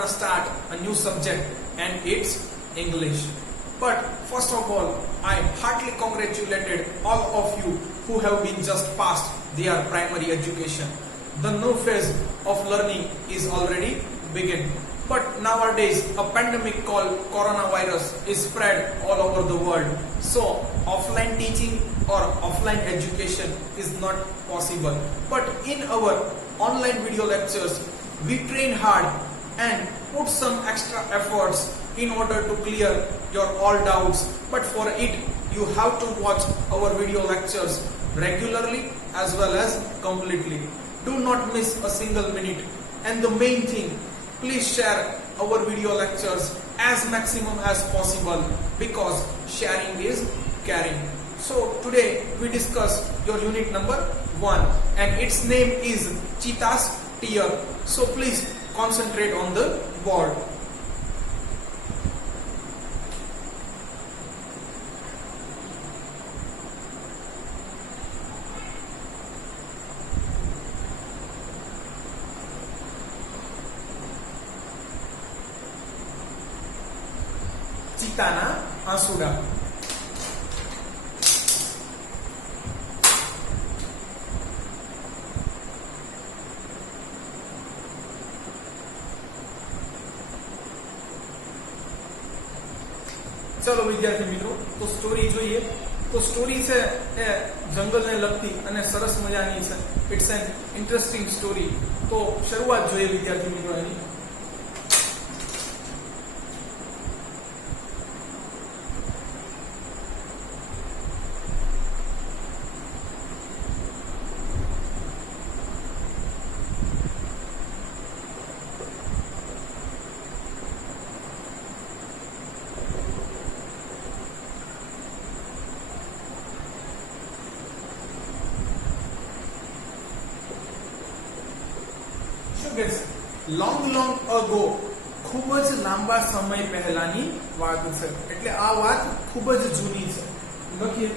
gonna start a new subject and it's English. But first of all, I heartily congratulated all of you who have been just passed their primary education. The new phase of learning is already begun. But nowadays, a pandemic called coronavirus is spread all over the world. So, offline teaching or offline education is not possible. But in our online video lectures, we train hard and put some extra efforts in order to clear your all doubts. But for it, you have to watch our video lectures regularly as well as completely. Do not miss a single minute. And the main thing, please share our video lectures as maximum as possible because sharing is caring. So today we discuss your unit number 1 and its name is Cheetah's Tear. So please concentrate on the board. ચિતાના આંસુડા. ચલો વિદ્યાર્થી મિત્રો, તો story જોઈએ. તો story છે એ જંગલને લગતી અને સરસ મજાની છે. It's an interesting story. તો શરૂઆત જોઈએ વિદ્યાર્થી મિત્રો એની. લોંગ અગો, ખૂબ જ લાંબા સમય પહેલાની વાત છે. એટલે આ વાત ખૂબ જ જૂની છે. લખીએ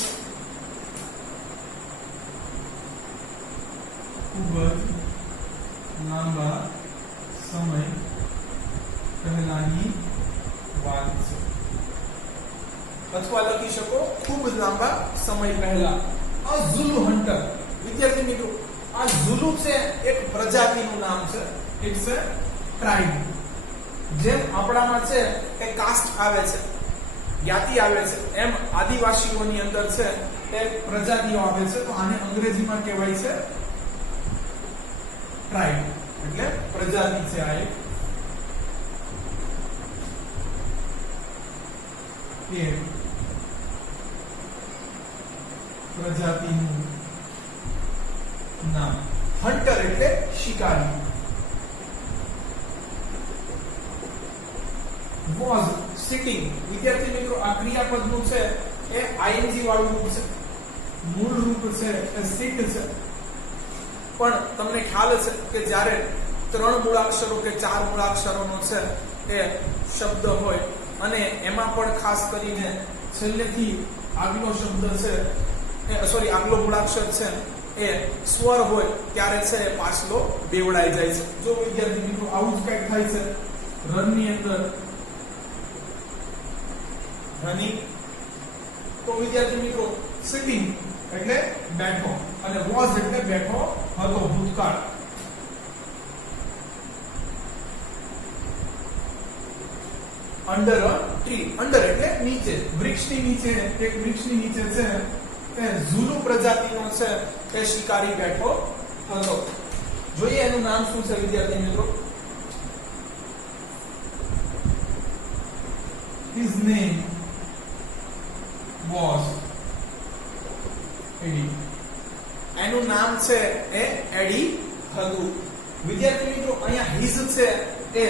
ખૂબ જ લાંબા સમય પહેલાની વાત છે. અથવા લખી શકો ખૂબ લાંબા સમય પહેલા. આ ઝુલુ હન્ટર. વિદ્યાર્થી મિત્રો, આ ઝુલુ છે એક પ્રજાતિનું નામ છે. It's a tribe. જેમ આપણામાં છે એ કાસ્ટ આવે છે, જ્ઞાતિ આવે છે, એમ આદિવાસીઓની અંદર છે એ પ્રજાતિઓ આવે છે. તો આને અંગ્રેજીમાં કહેવાય છે ટ્રાઇબ. એટલે પ્રજાતિ છે આ એક. પ્રજાતિનું નામ. હન્ટર એટલે શિકારી. was sitting. વિદ્યાર્થી મિત્રો, આ ક્રિયાપદનું છે એ આઈએનજી વાળું રૂપ છે. મૂળ રૂપ છે એ sit છે. પણ તમને ખ્યાલ હશે કે જ્યારે 3 મૂળાક્ષરો કે 4 મૂળાક્ષરોનો છે એ શબ્દ હોય અને એમાં પણ ખાસ કરીને છેલ્લેથી આગલો શબ્દ છે આગલો મૂળાક્ષર છે એ સ્વર હોય ત્યારે છે એ પાછલો બેવડાઈ જાય છે. જો વિદ્યાર્થી મિત્રો આવું જ કંઈક થાય છે રનની અંદર, રનિંગ. તો વિદ્યાર્થી મિત્રો, સિટિંગ એટલે બેઠો અને વોઝ એટલે બેઠો હતો, ભૂતકાળ. Under a tree. અંડર એટલે નીચે, વૃક્ષની નીચે. એક વૃક્ષની નીચે છે એ ઝુલુ પ્રજાતિનો છે એ શિકારી બેઠો હતો. જોઈએ એનું નામ શું છે વિદ્યાર્થી મિત્રો. His name was એડી. એનું નામ છે એ એડી હતું. વિદ્યાર્થી મિત્રો, અહીંયા હિઝ છે એ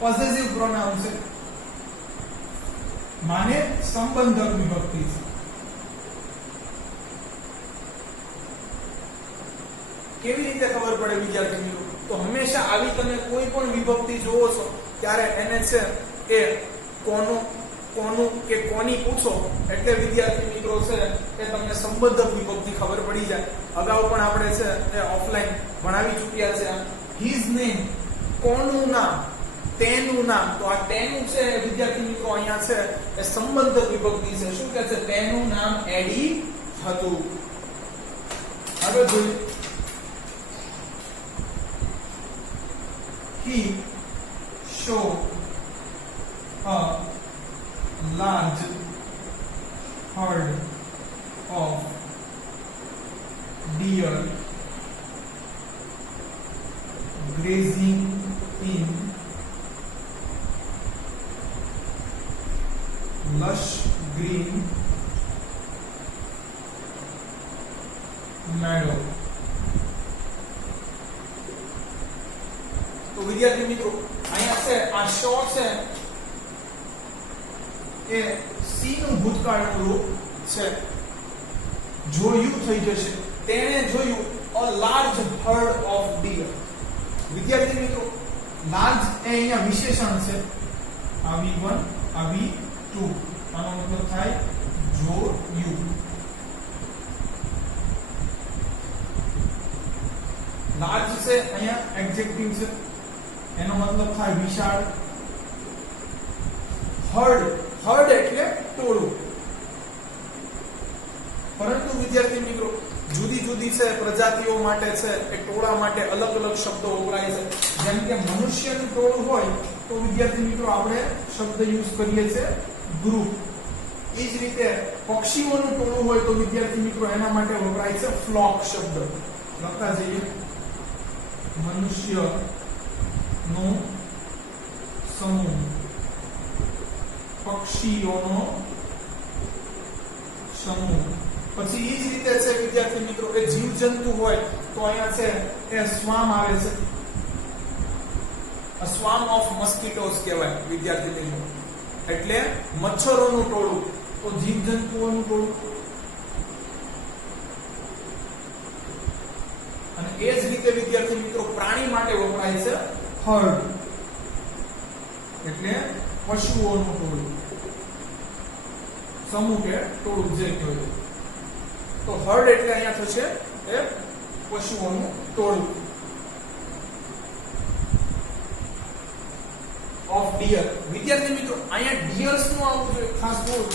પોઝેસિવ પ્રોનાઉન છે, માને સંબંધક વિભક્તિ છે. કેવી રીતે ખબર પડે વિદ્યાર્થી મિત્રો? તો હંમેશા આવી તમે કોઈ પણ વિભક્તિ જોવો છો ત્યારે એને છે એ કોનું કે કોની પૂછો એટલે વિદ્યાર્થી મિત્રો છે એ તમને સંબંધક વિભક્તિ ખબર પડી જાય. અગાઉ પણ આપણે છે એ ઓફલાઈન ભણાવી ચૂક્યા છે. હિઝ નેમ કોનું નામ, તેનું નામ. તો આ તેનું છે વિદ્યાર્થી મિત્રો અહીંયા છે એ સંબંધ વિભક્તિ છે. શું કહે છે? તેનું નામ એડી હતું. આગળ જોઈએ. He showed a large herd of deer grazing in lush green meadow. તો વિદ્યાર્થી મિત્રો અહીંયા છે આ શો છે એ સી નું ભૂતકાળનું રૂપ છે. જોયું થઈ જશે. તેણે જોયું a large herd of deer. વિદ્યાર્થી મિત્રો લાર્જ એ અહીંયા વિશેષણ છે. આ V1 આ V2 આનો મતલબ થાય જોયું. લાર્જ છે અહીંયા એડજેક્ટિવ છે. એનો મતલબ થાય વિશાળ. હર્ડ એટલે ટોળું. પરંતુ વિદ્યાર્થી મિત્રો જુદી જુદી છે પ્રજાતિઓ માટે છે એ ટોળા માટે અલગ અલગ શબ્દો વપરાય છે. જેમ કે મનુષ્યનું ટોળું હોય તો વિદ્યાર્થી મિત્રો આપણે શબ્દ યુઝ કરીએ છીએ ગ્રુપ. એ જ રીતે પક્ષીઓનું ટોળું હોય તો વિદ્યાર્થી મિત્રો એના માટે વપરાય છે ફ્લોક શબ્દ. લખતા જઈએ. મનુષ્યનો સમૂહ, પક્ષીઓનો સમૂહ. પછી એ જ રીતે છે વિદ્યાર્થી મિત્રો એ જીવજંતુ હોય તો અહીંયા છે એ સ્વામ આવે છે. a swarm of mosquitoes કહેવાય વિદ્યાર્થી મિત્રો. એટલે મચ્છરોનું ટોળું. તો જીવજંતુઓનું ટોળું. અને એ જ રીતે વિદ્યાર્થી મિત્રો પ્રાણી માટે વપરાય છે હર્ડ. એટલે પશુઓનું ટોળું. સમૂહ કે ટોળું જે કહેવાય. તો હર્ડ એટલે અહીંયા થશે એ પશુઓનું ટોળું. Of deer. વિદ્યાર્થી મિત્રો અહીંયા ડિયર્સ નું આવવું જોઈએ ખાસ બોલો.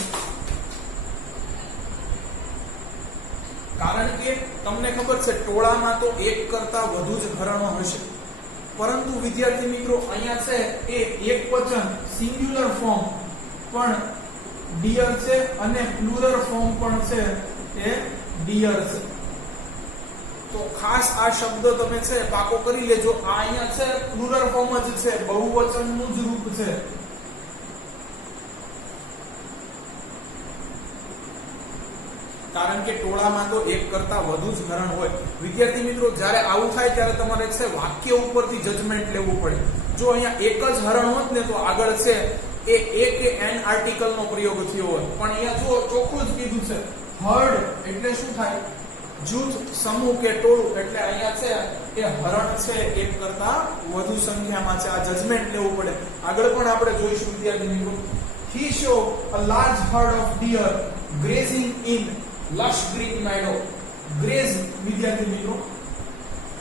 કારણ કે તમને ખબર છે ટોળામાં તો એક કરતા વધુ જ હરણો હશે. પરંતુ વિદ્યાર્થી મિત્રો અહીંયા છે એ એકવચન સિંગ્યુલર ફોર્મ પણ ડિયર છે અને પ્લુરલ ફોર્મ પણ છે એ ડિયર છે. તો ખાસ આ શબ્દ તમે છે પાકો કરી લેજો. આ અહીંયા છે પ્લુરલ ફોર્મ જ છે, બહુવચનનું જ રૂપ છે. કારણ કે ટોળામાં તો એક કરતા વધુ જ હરણ હોય. વિદ્યાર્થી મિત્રો જ્યારે આવું થાય ત્યારે તમારે છે વાક્ય ઉપરથી જજમેન્ટ લેવું પડે. જો અહીંયા એક જ હરણ હોત ને તો આગળ છે એ કે એન આર્ટિકલ નો પ્રયોગ થયો હોત. પણ અહીંયા જો ચોખ્ખું જ કીધું છે હર્ડ એટલે શું થાય? જૂથ, સમૂહ કે ટોળું. એટલે અહીંયા છે એ હરણ છે એક કરતા વધુ સંખ્યામાં છે. આ જજમેન્ટ લેવું પડે. આગળ પણ આપણે જોઈશું વિદ્યાર્થી મિત્રો. He saw a large herd of deer grazing in lush green meadow. ગ્રેઝ વિદ્યાર્થી મિત્રો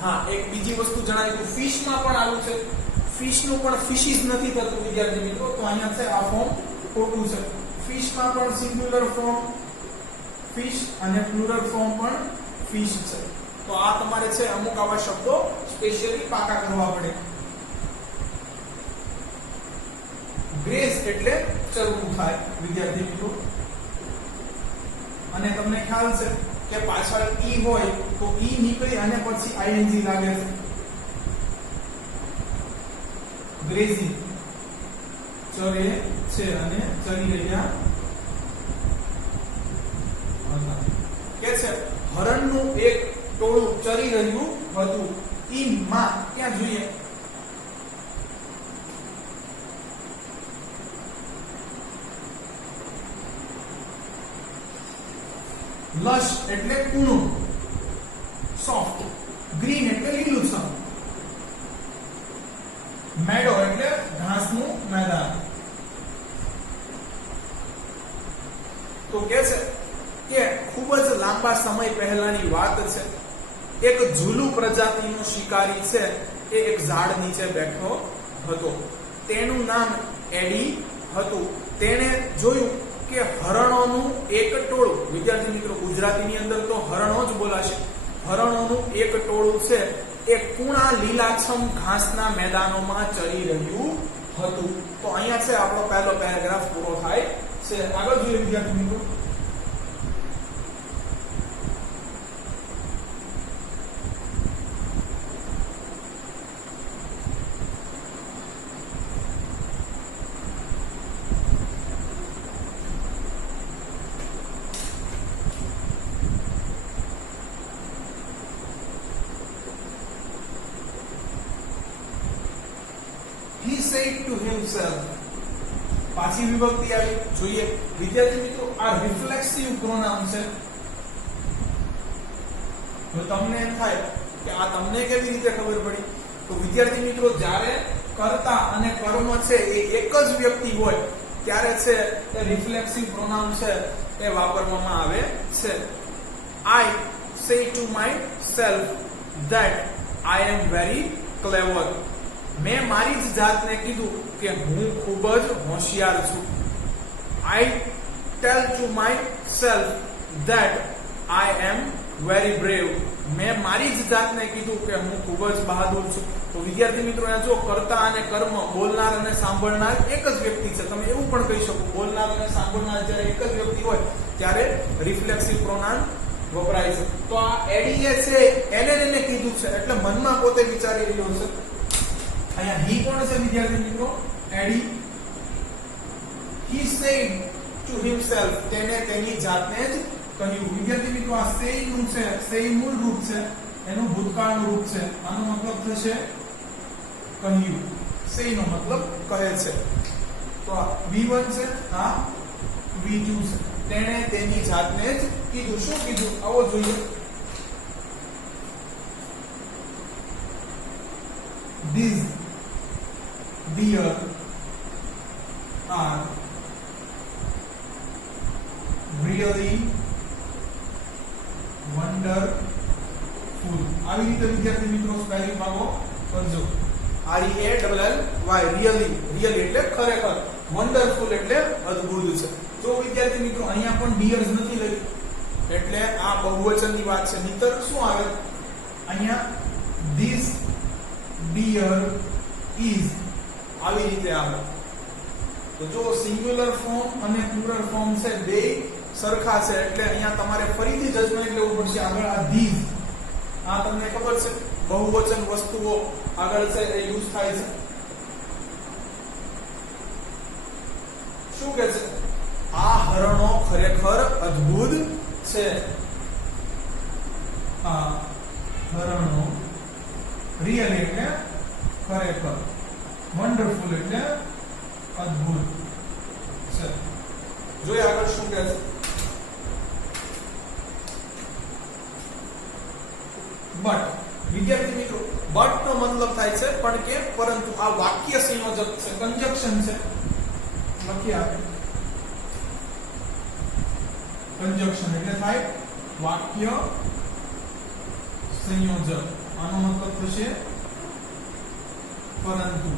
હા એક બીજી વસ્તુ જણાવી દઉં. ફિશ માં પણ આવું છે. ફિશ નું પણ ફિશીસ નથી થતું વિદ્યાર્થી મિત્રો. તો અહીંયા છે આ ફોર્મ ખોટું છે. ફિશ માં પણ સિંગ્યુલર ફોર્મ ફિશ અને પ્લુરલ ફોર્મ પણ ફિશ છે. તો આ તમારે છે અમુક આવા શબ્દો સ્પેશિયલી પાકા કરવા પડે. ગ્રેઝ એટલે ચરવું થાય વિદ્યાર્થી મિત્રો. અને તમને ખ્યાલ છે કે પાછળ ઈ હોય તો ઈ નીકળી અને પછી આઈએનજી લાગે છે. ગ્રેઝિંગ ચરે છે અને ચરી રહ્યા હતા. કે છે હરણનું એક ટોળું ચરી રહ્યું હતું. ઈ માં ક્યાં જોઈએ? લશ એટલે કૂણું, સોફ્ટ. ગ્રીન એટલે લીલુંછમ. મેડો એટલે ઘાસનું મેદાન. તો કે છે કે ખૂબ જ લાંબા સમય પહેલાની વાત છે. એક ઝુલુ પ્રજાતિનો શિકારી છે એ એક ઝાડ નીચે બેઠો હતો. તેનું નામ એડી હતું. તેણે જોયું કે હરણોનું એક ટોળું, વિદ્યાર્થી મિત્રો ગુજરાતીની અંદર તો હરણો જ બોલાશે, હરણોનું એક ટોળું છે એ કુણા લીલાછમ ઘાસના મેદાનોમાં ચરી રહ્યું હતું. તો અહીંયા છે આપણો પહેલો પેરેગ્રાફ પૂરો થાય છે. આગળ જોઈએ વિદ્યાર્થી મિત્રો. He said to himself. પાછી વિભક્તિ આવી. જોઈએ વિદ્યાર્થી મિત્રો, આ રિફ્લેક્સિવ પ્રોનાઉન છે. જો તમને એમ થાય કે આ તમને કેવી રીતે ખબર પડી, તો વિદ્યાર્થી મિત્રો જ્યારે કર્તા અને કર્મ છે એ એક જ વ્યક્તિ હોય ત્યારે છે એ રિફ્લેક્સિવ પ્રોનાઉન છે એ વાપરવામાં આવે છે. I say to myself that I am very clever. મેં મારી જ જાતને કીધું કે હું ખૂબ જ હોશિયાર છું. I tell to myself that I am very brave. મેં મારી જ જાતને કીધું કે હું ખૂબ જ બહાદુર છું. તો વિદ્યાર્થી મિત્રો, અહીંયા જો કર્તા અને કર્મ, બોલનાર અને સાંભળનાર એક જ વ્યક્તિ છે. તમે એવું પણ કહી શકો, બોલનાર અને સાંભળનાર જ્યારે એક જ વ્યક્તિ હોય ત્યારે રિફ્લેક્સિવ પ્રોનાઉન વપરાય છે. તો આ એડીએ છે એને કીધું છે એટલે મનમાં પોતે વિચારી રહ્યો છે. અહીંયા હી કોણ છે વિદ્યાર્થી મિત્રો? એડી. He said to himself. તેને તેની જાતને જ કહ્યું. વિદ્યાર્થી મિત્રો, આ say નું છે, say મૂળ રૂપ છે, એનું ભૂતકાળનું રૂપ છે. આનો મતલબ થશે કહ્યું. say નો મતલબ કહે છે. તો આ V1 છે, આ V2 છે. તેને તેની જાતને જ કીધું. શું કીધું આવો જોઈએ. These deer are really wonderful. આવી રીતે વિદ્યાર્થી મિત્રો સ્પેલિંગ ભાગો કરજો. REALLY, really એટલે ખરેખર, વન્ડરફુલ એટલે અદ્ભુત છે. જો વિદ્યાર્થી મિત્રો અહીંયા પણ ડિયર્સ નથી લખ્યું એટલે આ બહુવચનની વાત છે. નહીતર શું આવે અહીંયા this deer is આવી રીતે આવે. તો જો સિંગ્યુલર ફોર્મ અને પ્લુરલ ફોર્મ છે બે સરખા છે એટલે અહીંયા તમારે ફરીથી જજમેન્ટ લેવું પડશે. આગળ આ these, આ તમને ખબર છે બહુવચન વસ્તુઓ આગળ છે એ યુઝ થાય છે. શું કહે છે? આ હરણો ખરેખર અદ્ભુત છે. આ હરણો રિયલી એટલે ખરેખર, વન્ડરફુલ એટલે અદ્ભુત છે. જોઈએ આગળ શું કહે છે. બટ વિદ્યાર્થી મિત્રો, બટ નો મતલબ થાય છે પણ કે, પરંતુ. આ વાક્ય સંયોજક છે, કંજક્શન છે. લખીએ આપણે કંજક્શન એટલે થાય વાક્ય સંયોજક. આનો મતલબ થશે પરંતુ.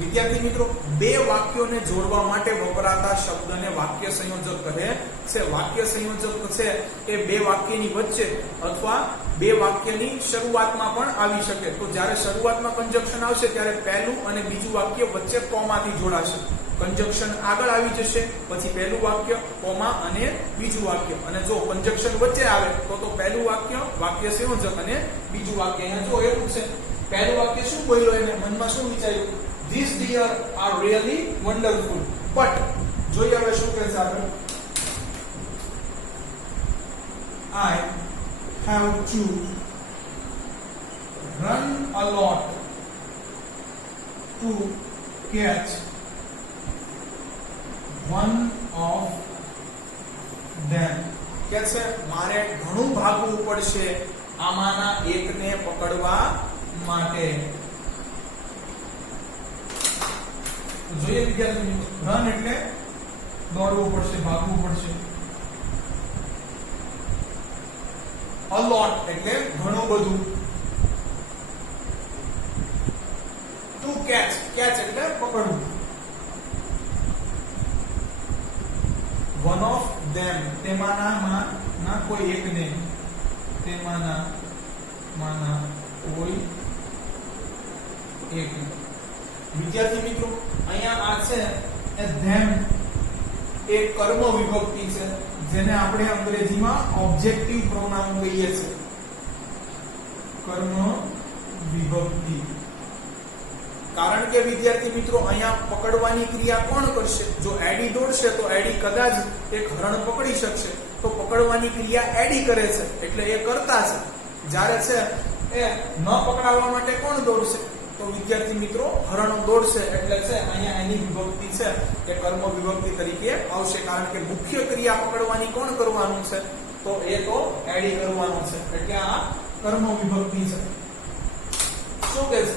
વિદ્યાર્થી મિત્રો, બે વાક્યોને જોડવા માટે વપરાતા શબ્દને વાક્ય સંયોજક કહે છે. વાક્ય સંયોજક છે એ બે વાક્યની વચ્ચે અથવા બે વાક્યની શરૂઆતમાં પણ આવી શકે. તો જ્યારે શરૂઆતમાં કંજક્શન આવશે ત્યારે પહેલું અને બીજું વાક્ય વચ્ચે કોમાથી જોડાશે. કંજક્શન આગળ આવી જશે, પછી પહેલું વાક્ય, કોમા અને બીજું વાક્ય. અને જો કંજક્શન વચ્ચે આવે તો પહેલું વાક્ય, વાક્ય સંયોજક, અને બીજું વાક્ય. અહીંયા જો એવું છે, પહેલું વાક્ય શું બોલ્યો, એને મનમાં શું વિચાર્યું? These deer are really wonderful. But જોઈએ હવે શું કહે છે આગળ. I have to run a lot to catch one of them. કે છે મારે ઘણું ભાગવું પડશે આમાંના એકને પકડવા માટે. જોઈએ વિદ્યાર્થી મિત્રો, રન એટલે દોડવું પડશે, ભાગવું પડશે. a lot એટલે ઘણું બધું. કેચ, કેચ એટલે પકડવું. વન ઓફ ધેમ, તેમાંના કોઈ એકને, તેમાંના કોઈ એક. વિદ્યાર્થી મિત્રો અહીંયા આ છે એ ધેમ એ કર્મ વિભક્તિ છે, જેને આપણે અંગ્રેજીમાં ઓબ્જેક્ટિવ પ્રોનાઉન કહીએ છીએ. કર્મ વિભક્તિ. કારણ કે વિદ્યાર્થી મિત્રો અહીંયા પકડવાની ક્રિયા કોણ કરશે? જો એડી દોડશે તો એડી કદાચ એક હરણ પકડી શકશે, તો પકડવાની ક્રિયા એડી કરે છે એટલે એ કરતા છે. જ્યારે છે એ ન પકડાવવા માટે કોણ દોડશે? તો વિદ્યાર્થી મિત્રો હરણ દોડશે, એટલે છે અહીંયા એની વિભક્તિ છે કે કર્મ વિભક્તિ તરીકે આવશે. કારણ કે મુખ્ય ક્રિયા પકડવાની કોણ કરવાનું છે? તો એ તો એડી કરવાનું છે, એટલે આ કર્મ વિભક્તિ છે. શું કે છે?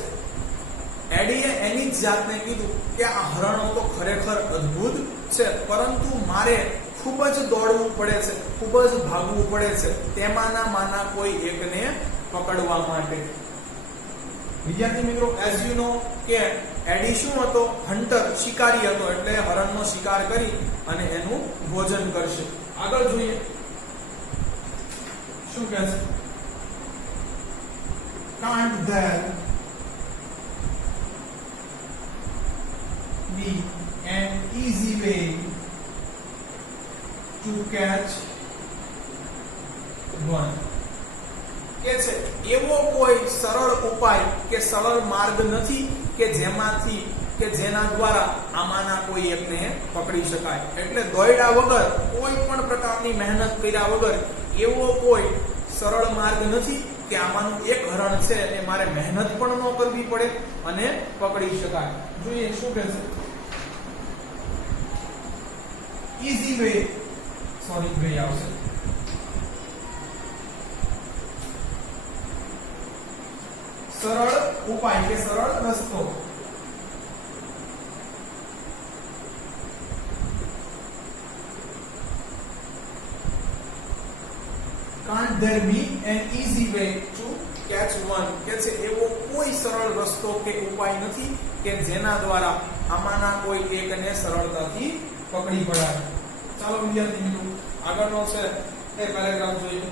એડીએ એની જ જાતને કીધું કે આ હરણો તો ખરેખર અદ્ભુત છે, પરંતુ મારે ખૂબ જ દોડવું પડે છે, ખૂબ જ ભાગવું પડે છે તેમાંના કોઈ એકને પકડવા માટે. વિદ્યાર્થી મિત્રો એઝ યુ નો કે એડી શું હતો? હન્ટર, શિકારી હતો, એટલે હરણનો શિકાર કરી અને એનું ભોજન કરશે. આગળ જોઈએ શું કહે છે? Can't there be an easy way to catch one? કે છે એવો કોઈ સરળ ઉપાય કે સરળ માર્ગ નથી કે જેમાંથી કે જેના દ્વારા આમાંના કોઈ એકને પકડી શકાય. એટલે દોડ્યા વગર, કોઈ પણ પ્રકારની મહેનત કર્યા વગર એવો કોઈ સરળ માર્ગ નથી કે આમાંનું એક હરણ છે એ મારે મહેનત પણ ન કરવી પડે અને પકડી શકાય. જોઈએ શું કહે છે? ઈઝી વે, સોરી વે આવશે. સરળ ઉપાય કે સરળ રસ્તો. Can't there be an easy way to catch one? કે છે એવો કોઈ સરળ રસ્તો કે ઉપાય નથી કે જેના દ્વારા આમાંના કોઈ એકને સરળતાથી પકડી પડાય. ચાલો વિદ્યાર્થી મિત્રો આગળનો છે એ પેરેગ્રાફ જોઈએ.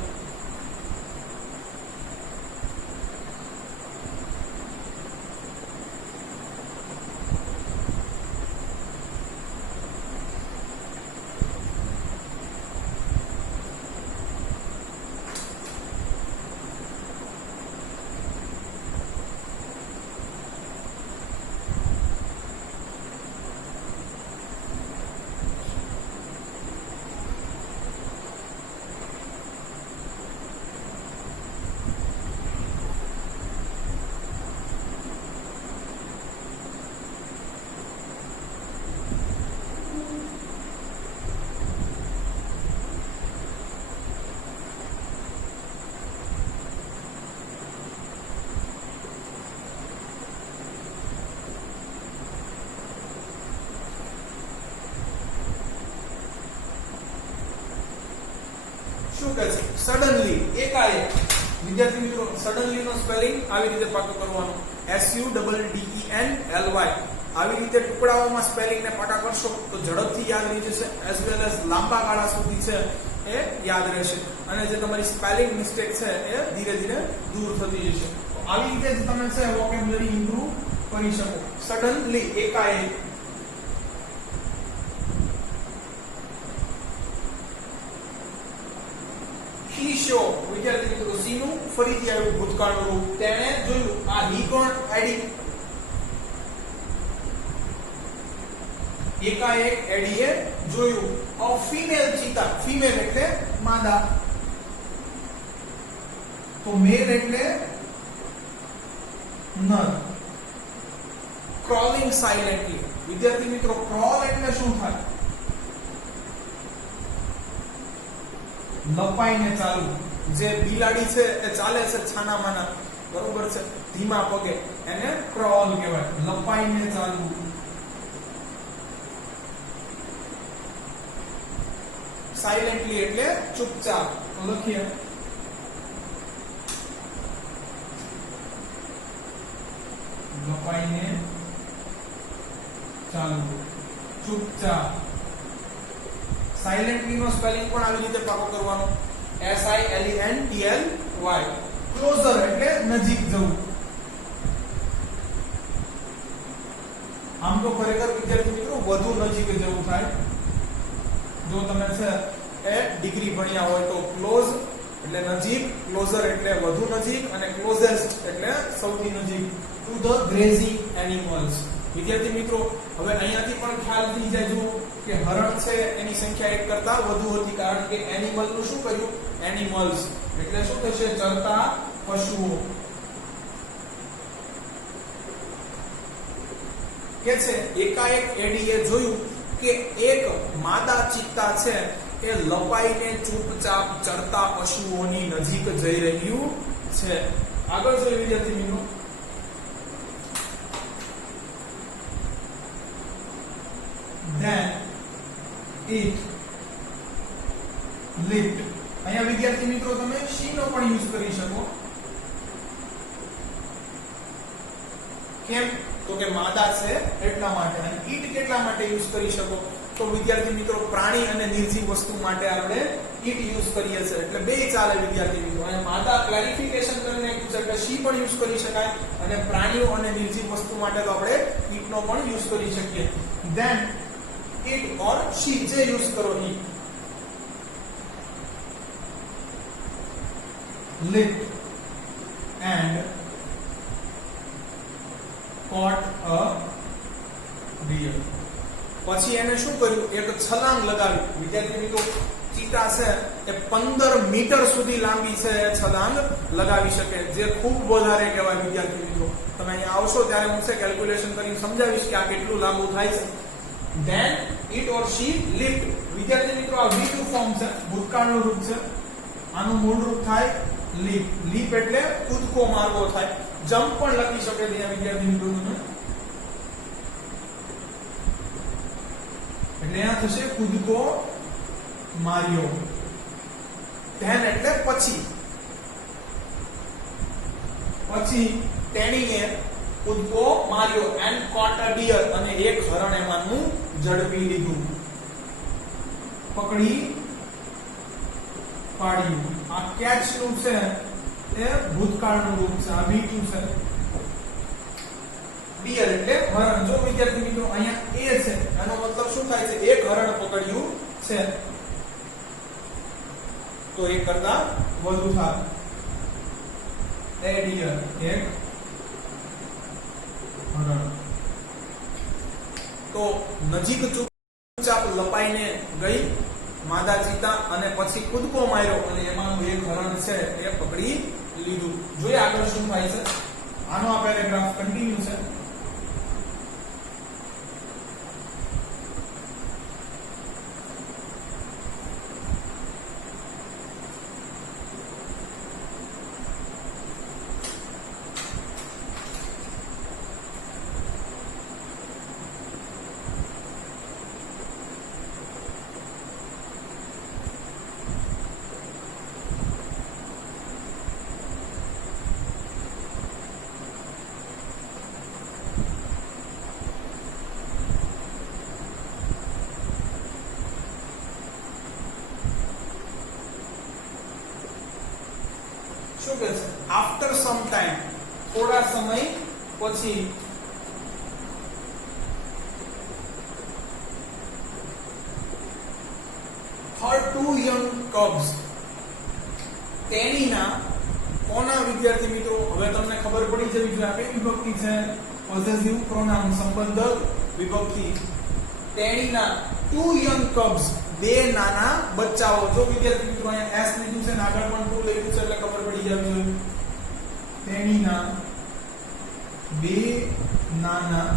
શું કહે છે? સડનલી, એકાએક. વિદ્યાર્થી મિત્રો સડનલી નો સ્પેલિંગ આવી રીતે પાકો કરવાનો. SUDDENLY. આવી રીતે ટુકડાઓમાં સ્પેલિંગ ને પાકા કરશો તો ઝડપથી યાદ રહી જશે, એઝ વેલ એઝ લાંબા ગાળા સુધી છે એ યાદ રહેશે, અને જે તમારી સ્પેલિંગ મિસ્ટેક છે એ ધીરે ધીરે દૂર થતી જશે. તો આવી રીતે જ તમે છે વોકેબ્યુલરી ઇમ્પ્રૂવ કરી શકો. સડનલી, એકાએક. He saw, વિદ્યાર્થી મિત્રો સીનું ફરીથી આવ્યું ભૂતકાળનું રૂપ. તેણે જોયું. આ હી કોણ? એડી. એકાએક એડીએ જોયું. અ ફિમેલ ચીતા. ફિમેલ એટલે માદા, તો મેલ એટલે નર. Crawling silently. વિદ્યાર્થી મિત્રો ક્રોલ એટલે શું થાય? લપાઈને ચાલવું. જે બિલાડી છે એ ચાલે છે છાના માના, બરોબર છે, ધીમા પગે, એને ક્રોલ કહેવાય. લપાઈને ચાલવું. સાયલેન્ટલી એટલે ચૂપચાપ. તો લખીએ લપાઈને ચાલવું, ચૂપચાપ. સાયલેન્ટલી નો સ્પેલિંગ પણ આવી રીતે પાકો કરવાનો, SILENTLY. ક્લોઝર એટલે નજીક જવું. આમ તો ખરેખર વિદ્યાર્થી મિત્રો વધુ નજીક જવું થાય. જો તમે છે એ ડિગ્રી ભણ્યા હોય તો ક્લોઝ એટલે નજીક, ક્લોઝર એટલે વધુ નજીક, અને ક્લોઝેસ્ટ એટલે સૌથી નજીક. To the grazing animals. વિદ્યાર્થી મિત્રો હવે અહીંયાથી પણ ખ્યાલ થઈ જાય જો કે હરણ છે એની સંખ્યા એક કરતા વધુ હતી, કારણ કે એનિમલ નું શું કર્યું, એનિમલ્સ એટલે શું થશે, ચરતા પશુઓ. કે છે એકાએક એડીએ જોયું કે એક માદા ચિત્તા છે એ લપાઈને ચૂપચાપ ચરતા પશુઓની નજીક જઈ રહ્યું છે. આગળ જોઈએ વિદ્યાર્થી મિત્રો. Then it leaped. અહીંયા વિદ્યાર્થી મિત્રો તમે she નો પણ યુઝ કરી શકો. કેમ? તો કે માદા છે એટલા માટે. અને it કેટલા માટે યુઝ કરી શકો? તો વિદ્યાર્થી મિત્રો પ્રાણી અને નિર્જીવ વસ્તુ માટે આપણે it યુઝ કરીએ છીએ, એટલે બે ચાલે વિદ્યાર્થી મિત્રો. અને માદા ક્લેરિફિકેશન કરીને નાખ્યું છે એટલે she પણ યુઝ કરી શકાય, અને પ્રાણીઓ અને નિર્જીવ વસ્તુ માટે તો આપણે it નો પણ યુઝ કરી શકીએ. Then it or she, જે યુઝ કરો ઈ. Leaped and caught a deer. પછી એને શું કર્યું, એક છલાંગ લગાવી. વિદ્યાર્થી મિત્રો ચીતા છે એ 15 મીટર સુધી લાંબી છે એ છલાંગ લગાવી શકે, જે ખૂબ વધારે કહેવાય વિદ્યાર્થી મિત્રો. તમે અહીંયા આવશો ત્યારે હું છે કેલ્ક્યુલેશન કરીને સમજાવીશ કે આ કેટલું લાંબુ થાય છે. Then it or she leaped. વિદ્યાર્થી મિત્રો આ V2 ફોર્મ છે, ભૂતકાળનું રૂપ છે. આનું મૂળ રૂપ થાય leap. leap એટલે કૂદકો મારવો થાય. જમ્પ પણ લખી શકે ત્યાં વિદ્યાર્થી મિત્રો તમે. એટલે આ થશે કૂદકો માર્યો. Then એટલે પછી. પછી તેણીએ કૂદકો માર્યો and caught a deer, અને એક હરણ એમાંનું ઝડપી લીધું, પકડી પાડ્યું. આ કેચ નું છે એ ભૂતકાળનું રૂપ છે, આ V2 છે. deer એટલે હરણ. જો વિદ્યાર્થી મિત્રો અહીંયા એ છે, આનો મતલબ શું થાય છે, એક હરણ પકડ્યું છે, તો એક કરતા વધુ થાય. a deer એક હરણ. તો નજીક ચૂપચાપ લપાઈને ગઈ માદા ચિતા, અને પછી કૂદકો માર્યો અને એમાંનું એક હરણ છે એ પકડી લીધું. જોઈએ આગળ શું થાય છે. આનો આ પેરેગ્રાફ કન્ટિન્યુ છે. શું કહે છે, આફ્ટર સમ ટાઈમ, થોડા સમય પછી, her two young cubs, તેણીના, કોના વિદ્યાર્થી મિત્રો, હવે તમને ખબર પડી જવી જોઈએ આ કઈ વિભક્તિ છે, પોઝેસિવ પ્રોનાઉન, સંબંધક વિભક્તિ. તેણીના two young cubs, બે નાના બચ્ચાઓ. જો વિદ્યાર્થી મિત્રો અહીંયા s લીધું છે ને આગળ પણ 2 લખ્યું છે એટલે ખબર પડી જવી જોઈએ. તેણીના બે નાના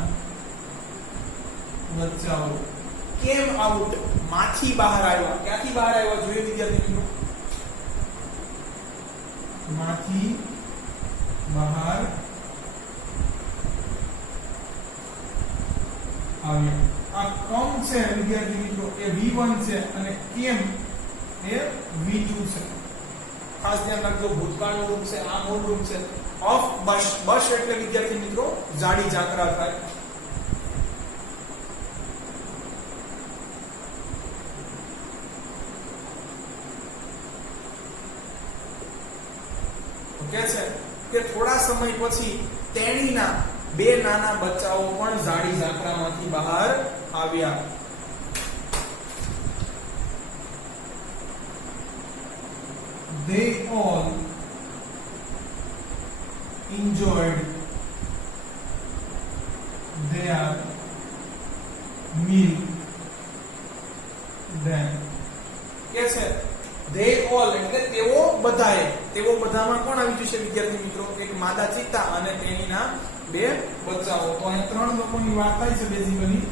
બચ્ચાઓ કેમ આઉટ, માંથી બહાર આવ્યા. ક્યાંથી બહાર આવ્યા જોઈએ વિદ્યાર્થી મિત્રો, માંથી બહાર આવ્યા. આ કમ છે વિદ્યાર્થી મિત્રો એ V1 છે, અને કેમ એ V2 છે. ખાસ ધ્યાન રાખજો, ભૂતકાળનું રૂપ છે, આ મૂળ રૂપ છે. ઓફ બસ, બસ એટલે વિદ્યાર્થી મિત્રો જાડી જાકરા થાય. કે છે કે થોડા સમય પછી તેણીના બે નાના બચ્ચાઓ પણ ઝાડી ઝાંખરામાંથી બહાર આવ્યા. They all enjoyed their meal then. કે છે they all એટલે તેઓ બધાએ. તેઓ બધામાં કોણ આવી જશે વિદ્યાર્થી મિત્રો? એક માદા ચિત્તા અને તેણીના બે બચ્ચાઓ. તો અહીં ત્રણ લોકોની વાત થાય છે બેઝિકલી.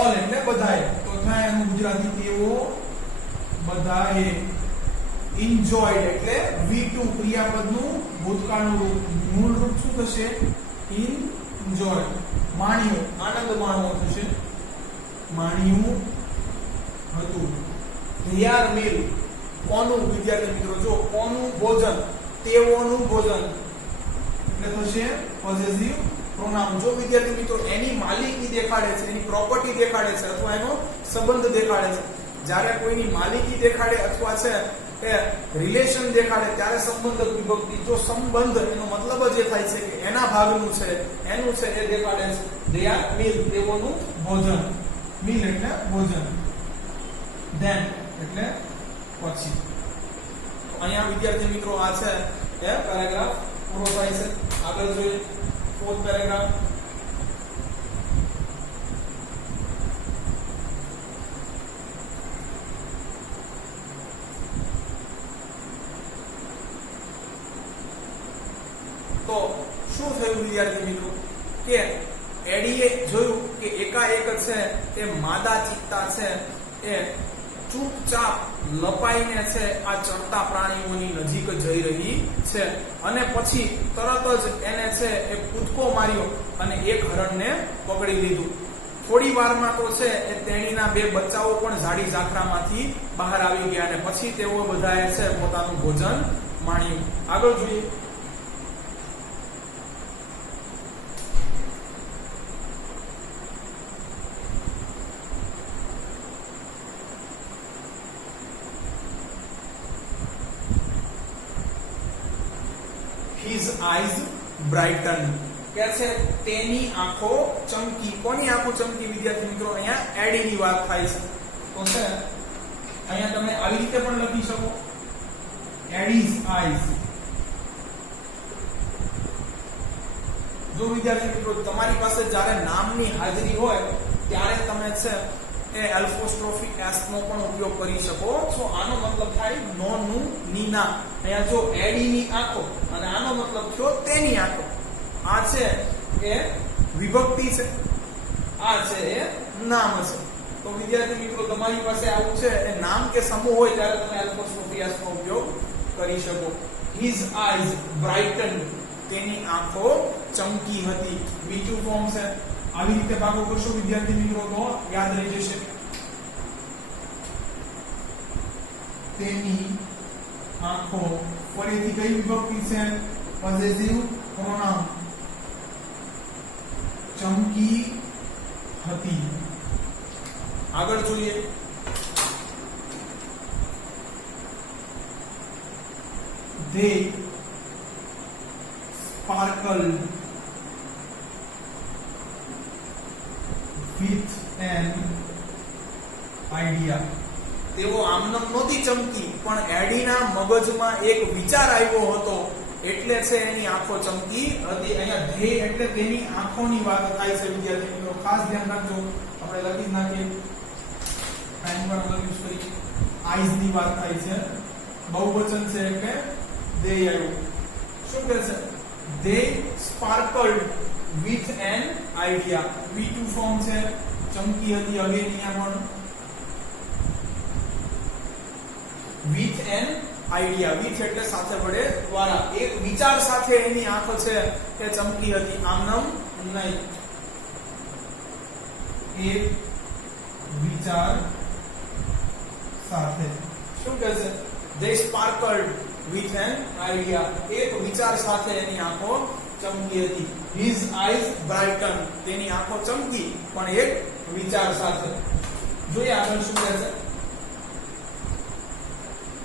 all એટલે બધાએ. તો થાય એનું ગુજરાતી તેઓ બધાએ. enjoyed એટલે V2 ક્રિયાપદનું ભૂતકાળનું રૂપ. મૂળ રૂપ શું થશે? enjoy. માણ્યું, આનંદ માણવો થશે. માણ્યું હતું. their meal કોનું વિદ્યાર્થી મિત્રો? જો કોનું ભોજન, તેઓનું ભોજન એટલે થશે પોસેસિવ પ્રોનાઉન. જો વિદ્યાર્થી મિત્રો એની માલિકી દેખાડે છે, એની પ્રોપર્ટી દેખાડે છે અથવા એનો સંબંધ દેખાડે છે. જ્યારે કોઈની માલિકી દેખાડે અથવા છે એ રિલેશન દેખાડે ત્યારે સંબંધક વિભક્તિ. જો સંબંધ એનો મતલબ જ એ થાય છે કે એના ભાગનું છે, એનું છે, એ દેખાડે છે. their meal તેઓનું ભોજન. meal એટલે ભોજન. then એટલે પછી. તો અહીંયા વિદ્યાર્થી મિત્રો આ છે એ પેરેગ્રાફ પૂરો થાય છે. આગળ જોઈએ ફોર્થ પેરેગ્રાફ. તો શું થયું વિદ્યાર્થી મિત્રો કે એડીએ જોયું કે એકાએક છે તે માદા ચિત્તા છે એ ચૂપચાપ લપાઈને છે આ ચરતા પ્રાણીઓની નજીક જઈ રહી છે અને પછી તરત જ એને છે એ કૂદકો માર્યો અને એક હરણને પકડી લીધું. થોડી વારમાં તો છે એ તેણીના બે બચ્ચાઓ પણ ઝાડી ઝાંખરામાંથી બહાર આવી ગયા અને પછી તેઓ બધાએ છે પોતાનું ભોજન માણ્યું. આગળ જોઈએ. His eyes brightened. કે છે તેની આંખો ચમકી. કોની આંખો ચમકી વિદ્યાર્થી મિત્રો? અહીંયા એડી ની વાત થાય છે. તો છે અહીંયા તમે આવી રીતે પણ લખી શકો એડીઝ આઈઝ. જો વિદ્યાર્થી મિત્રો તમારી પાસે જ્યારે નામની હાજરી હોય ત્યારે તમે છે એ એલ્ફોસ્ટ્રોફી એસ નો પણ ઉપયોગ કરી શકો છો. આનો મતલબ થાય નો નું નીના. અહીંયા જો એડી ની આંખો અને આનો મતલબ થયો તેની આંખો. આ છે એ વિભક્તિ છે, આ છે એ નામ છે. તો વિદ્યાર્થી મિત્રો તમારી પાસે આવું છે એ નામ કે સમૂહ હોય ત્યારે તમે એલ્ફોસ્ટ્રોફી એસ નો ઉપયોગ કરી શકો. His eyes brightened. તેની આંખો ચમકી હતી. બીજું ફોર્મ છે. આવી રીતે ભાગો કરશો વિદ્યાર્થી મિત્રો તો યાદ રહી જશે. તેની આંખો ફરીથી કઈ વિભક્તિ છે? પોસેસિવ પ્રોનાઉન. ચમકી હતી. આગળ જોઈએ. They sparkled with an idea. તેઓ આમનામ નહોતી ચમકી પણ એડીના મગજમાં એક વિચાર આવ્યો હતો એટલે છે એની આંખો ચમકી હતી. અહીંયા ધ્યેય એટલે તેની આંખોની વાત થાય છે વિદ્યાર્થી મિત્રો. ખાસ ધ્યાન રાખજો. આપણે લખી નાખીએ ટાઈમ પર યુઝ કરી. આઈઝ ની વાત થાય છે. બહુવચન છે એટલે they આવ્યું. શું કહે છે? they sparkled with an idea. V2 form છે. ચમકી હતી. અગેન અહીંયા પણ with an idea. with એટલે સાથે વડે દ્વારા. એક વિચાર સાથે એની આંખો છે એ ચમકી હતી. આમનામ નહીં. એક વિચાર સાથે. શું કહે છે? they sparkled with an idea. એક વિચાર સાથે એની આંખો ચમકી હતી. his eyes brightened. તેની આંખો ચમકી પણ એક વિચાર સાથે. જોઈએ આગળ શું કહે છે.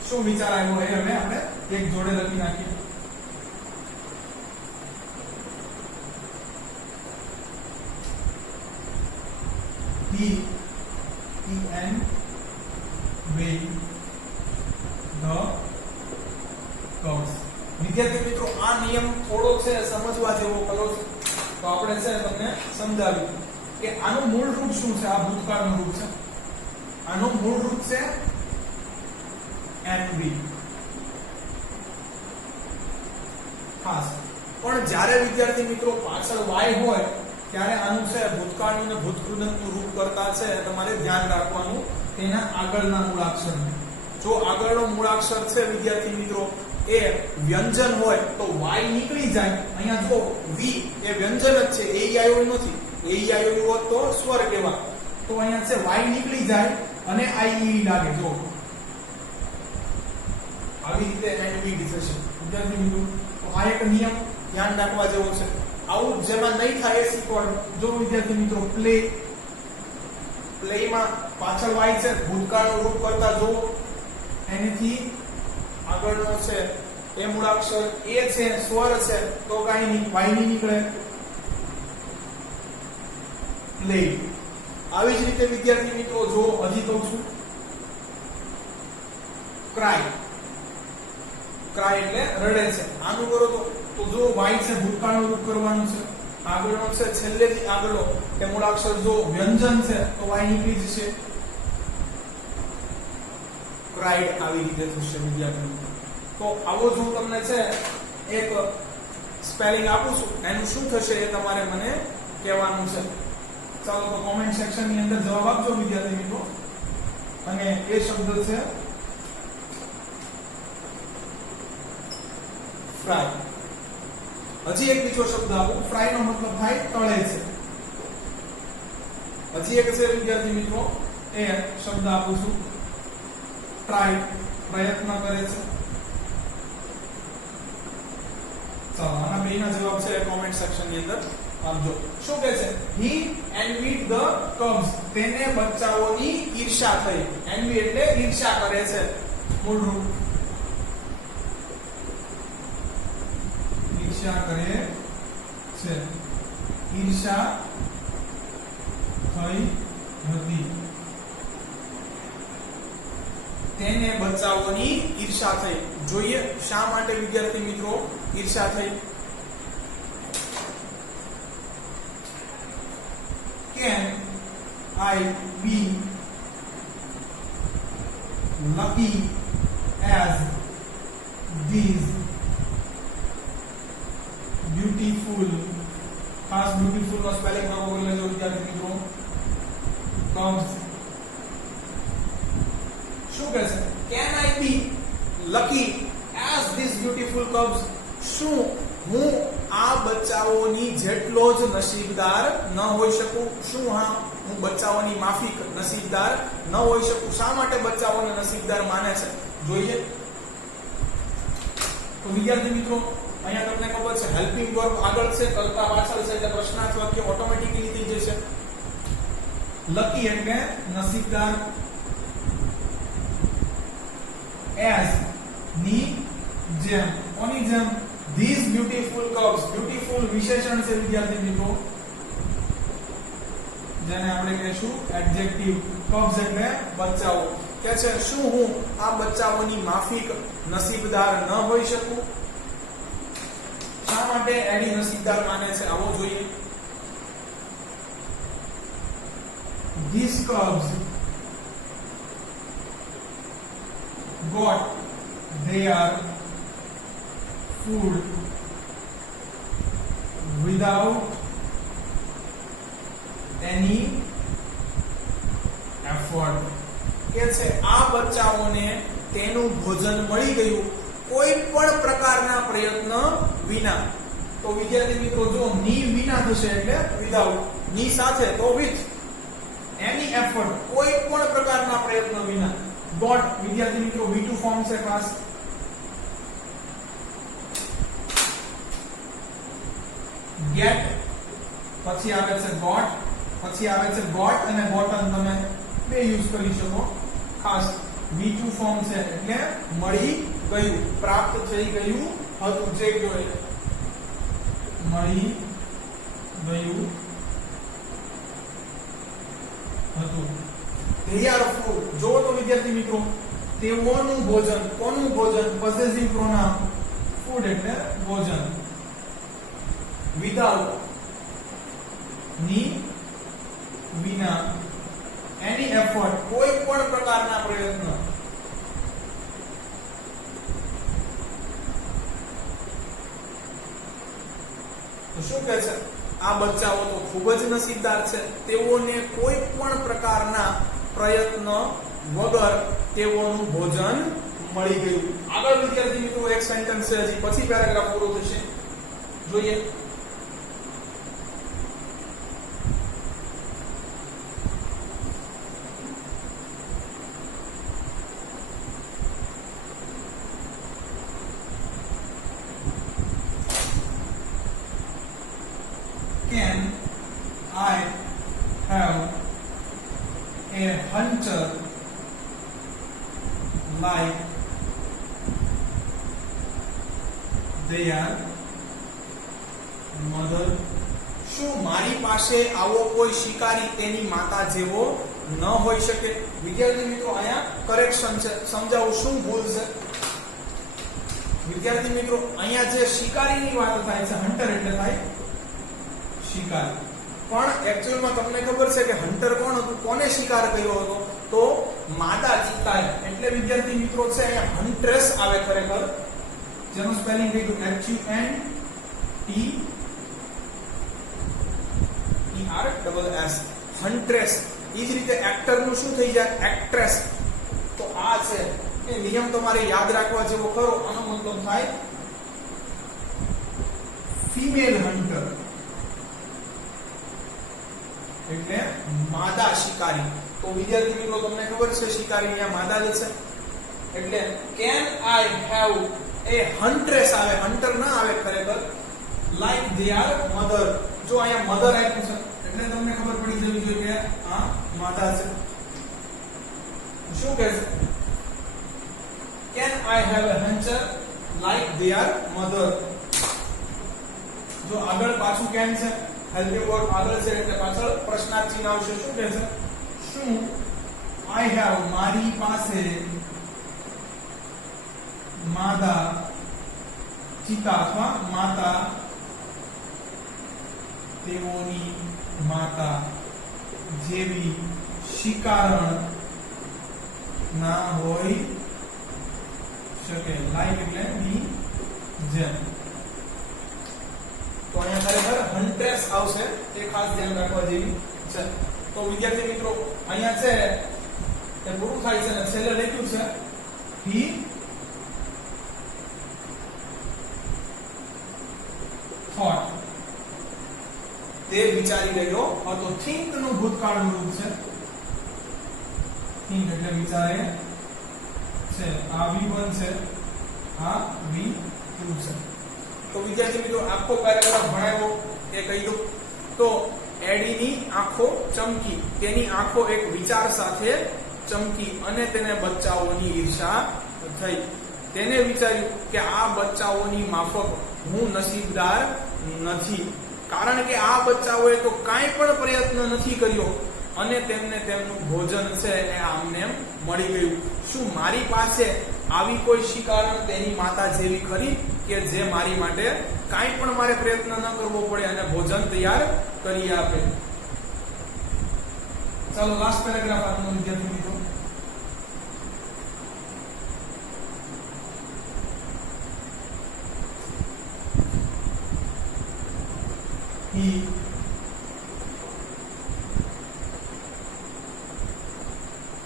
શું વિચાર આવ્યો એ હવે આપણે એક જોડે લખી નાખીએ. He and will the comes. વિદ્યાર્થી મિત્રો આ નિયમ થોડો છે સમજવા જેવો કયો છે તો આપણે છે તમને સમજાવ્યું કે આનું મૂળ રૂપ શું છે. આ ભૂતકાળનું રૂપ છે. આનું મૂળ રૂપ છે and will. ખાસ પણ જ્યારે વિદ્યાર્થી મિત્રો પાછળ y હોય ત્યારે આનું છે ભૂતકાળનું અને ભૂતકૃતનું રૂપ કરતા છે તમારે ધ્યાન રાખવાનું તેના આગળના મૂળાક્ષરનું. જો આગળનો મૂળાક્ષર છે વિદ્યાર્થી મિત્રો એ વ્યંજન હોય તો y નીકળી જાય. અહીંયા જો v એ વ્યંજન જ છે, એ આયો નથી. એ આયો હોત તો સ્વર કહેવાય. તો અહીંયા છે y નીકળી જાય અને i લાગે. જો આવી રીતે એન્ડ વી થશે વિદ્યાર્થી મિત્રો. તો આ એક નિયમ ધ્યાન રાખવા જેવો છે. આવું જેમાં નહીં થાય એ શીખવાનું. જો વિદ્યાર્થી મિત્રો પ્લે માં પાછળ y છે ભૂતકાળનું રૂપ કરતા જો એનીથી આગળનો છે એ મૂળાક્ષર એ છે સ્વર છે તો કાઈ નહીં y ની નીકળે પ્લે. આવી જ રીતે વિદ્યાર્થી મિત્રો જો હજી કહું છું ક્રાય. ક્રાય એટલે રડે છે. આનું કરો તો જો y છે ભૂતકાળનું રૂપ કરવાનું છે. આગળનો છે છેલ્લેથી આગળનો એ મૂળાક્ષર જો વ્યંજન છે તો y નીકળી જશે ક્રાઇડ. આવી રીતે થશે વિદ્યાર્થી. તો આવો જો તમને છે એક સ્પેલિંગ આપું છું એનું શું થશે એ તમારે મને કહેવાનું છે. ચાલો તો કોમેન્ટ સેક્શન ની અંદર જવાબ આપજો વિદ્યાર્થી મિત્રો. અને એ શબ્દ છે ફ્રાય. હજી એક બીજો શબ્દ આપું. ફ્રાય નો મતલબ થાય તળે છે. હજી એક છે વિદ્યાર્થી મિત્રો એ શબ્દ આપું છું ટ્રાય. પ્રયત્ન કરે છે. ચાલો આના બેના જવાબ છે કોમેન્ટ સેક્શન ની અંદર આપજો. શું કહે છે? he envied the cubs. તેને બચ્ચાઓની ઈર્ષ્યા થઈ. envy એટલે ઈર્ષ્યા કરે છે. મૂળ રૂપ ઈર્ષ્યા કરે છે. ઈર્ષ્યા થઈ હતી. તેને બચ્ચાઓની ઈર્ષ્યા થઈ. જોઈએ શા માટે વિદ્યાર્થી મિત્રો ઈર્ષ્યા થઈ. Can I be lucky as these beautiful? ખાસ beautiful નો સ્પેલિંગ માં બોલી લેજો વિદ્યાર્થી મિત્રો. comes. શું કહે છે? Can I be lucky as these beautiful cubs? શું હું આ બચ્ચાઓની જેટલો જ નસીબદાર ન હોઈ શકું? શું હા હું બચ્ચાઓની માફિક નસીબદાર ન હોઈ શકું? શા માટે બચ્ચાઓને નસીબદાર માને છે જોઈએ. તો વિદ્યાર્થી મિત્રો અહીંયા તમને ખબર છે હેલ્પિંગ વર્બ આગળ છે કરતા પાછળ છે એટલે પ્રશ્નાર્થ વાક્ય ઓટોમેટિકલી થઈ જશે. લકી એટલે નસીબદાર. as ની જેમ. કોની જેમ? these beautiful cubs. beautiful વિશેષણ છે વિદ્યાર્થી મિત્રો જેને આપણે કહીશું એડજેક્ટિવ. cubs એટલે બચ્ચાઓ. કે છે શું હું આ બચ્ચાઓની માફિક નસીબદાર ન હોઈ શકું? શા માટે એડી નસીબદાર માને છે આવો જોઈએ. these cubs got their food without any effort. કે છે આ બચ્ચાઓને તેનું ભોજન મળી ગયું કોઈ પણ પ્રકારના પ્રયત્ન વિના. તો વિદ્યાર્થી મિત્રો જો ની વિના થશે એટલે વિધાઉટ. ની સાથે તો વિથ. એની એફર્ટ કોઈ પણ પ્રકારના પ્રયત્ન વિના. ગોટ વિદ્યાર્થી મિત્રો V2 ફોર્મ છે ખાસ. ગેટ પછી આવે છે ગોટ પછી આવે છે ગોટ અને ગોટન. તમે બે યુઝ કરી શકો ખાસ. V2 ફોર્મ છે એટલે મળી ગયું, પ્રાપ્ત થઈ ગયું હતું, જે કહેવાય મળી ગયું હતું. they are food, જો તો વિદ્યાર્થી મિત્રો તેઓનું ભોજન, કોનું ભોજન, પોસેસિવ પ્રોનાઉન, ફૂડ એટલે ભોજન, વિધાઉટ ની વિના, એની એફર્ટ કોઈ પણ પ્રકારના પ્રયત્ન, તો શું કહે છે, આ બચ્ચાઓ તો ખૂબ જ નસીબદાર છે, તેઓને કોઈ પણ પ્રકારના પ્રયત્ન વગર તેઓનું ભોજન મળી ગયું. આગળ વિદ્યાર્થી મિત્રો એક સેન્ટેન્સ છે હજી, પછી પેરેગ્રાફ પૂરો થશે, જોઈએ. Can I have a hunter like their mother? શું મારી પાસે આવો કોઈ શિકારી તેની માતા જેવો ન હોઈ શકે? વિદ્યાર્થી મિત્રો અહીંયા કરેક્શન છે, સમજાવું શું ભૂલ છે. વિદ્યાર્થી મિત્રો અહીંયા જે શિકારીની વાત થાય છે, હન્ટર એટલે થાય શિકાર, પણ એક્ચ્યુઅલમાં તમને ખબર છે કે હન્ટર કોણ હતું, કોને શિકાર કર્યો હતો, તો માદા ચિત્તાએ. એટલે વિદ્યાર્થી મિત્રો છે અહીંયા હન્ટ્રેસ આવે ખરેખર, જેનું સ્પેલિંગ કીધું HUNTERS, હન્ટ્રેસ. એ જ રીતે એક્ટર નું શું થઈ જાય, એક્ટ્રેસ. તો આ છે એ નિયમ તમારે યાદ રાખવા જેવો ખરો. આનો મતલબ થાય ફીમેલ હન્ટર એટલે માદા શિકારી. તો વિદ્યાર્થી મિત્રો તમને ખબર છે શિકારી અહીંયા માદા જ છે, એટલે કેન આઈ હેવ એ હન્ટ્રેસ આવે, હન્ટર ના આવે ખરેખર, લાઈક ધેર મધર. જો અહીંયા મધર આપ્યું છે એટલે તમને ખબર પડી જવી જોઈએ કે આ માદા છે. શું કહે છે, can I have a hunter like their mother. જો આગળ પાછું કેન છે, હેલ્પિંગ વર્બ આગળ છે એટલે પાછળ પ્રશ્નાર્થ ચિહ્ન આવશે. શું કહે છે, શું આઈ હેવ મારી પાસે માદા ચિતા અથવા માતા તેઓની માતા જેવી શિકારણ ના હોઈ શકે. લાઈક એટલે ની જેમ. તો અહીંયા ખરેખર હન્ટ્રેસ આવશે, તે ખાસ ધ્યાન રાખવા જેવી છે. તો વિદ્યાર્થી મિત્રો અહીંયા છે એ પૂરું થાય છે અને છેલ્લે લખ્યું છે he thought, તે વિચારી રહ્યો હતો. think નું ભૂતકાળનું રૂપ છે, think એટલે વિચારે છે. આ V1 છે, આ V2 છે. તો વિદ્યાર્થી મિત્રો આખો પેરેગ્રાફ ભણાવ્યો એ કહી દઉં તો એડીની આંખો ચમકી, તેની આંખો એક વિચાર સાથે ચમકી અને તેને બચ્ચાઓની ઈર્ષા થઈ. તેને વિચાર્યું કે આ બચ્ચાઓની માફક હું નસીબદાર નથી, કારણ કે આ બચ્ચાઓએ તો કાંઈ પણ પ્રયત્ન નથી કર્યો અને તેમને તેમનું ભોજન છે એ આમને મળી ગયું. શું મારી પાસે આવી કોઈ શિકારણ તેની માતા જેવી ખરી કે જે મારી માટે કાંઈ પણ મારે પ્રયત્ન ન કરવો પડે અને ભોજન તૈયાર કરી આપે? ચાલો લાસ્ટ પેરેગ્રાફ આપનો વિદ્યાર્થી મિત્રો. he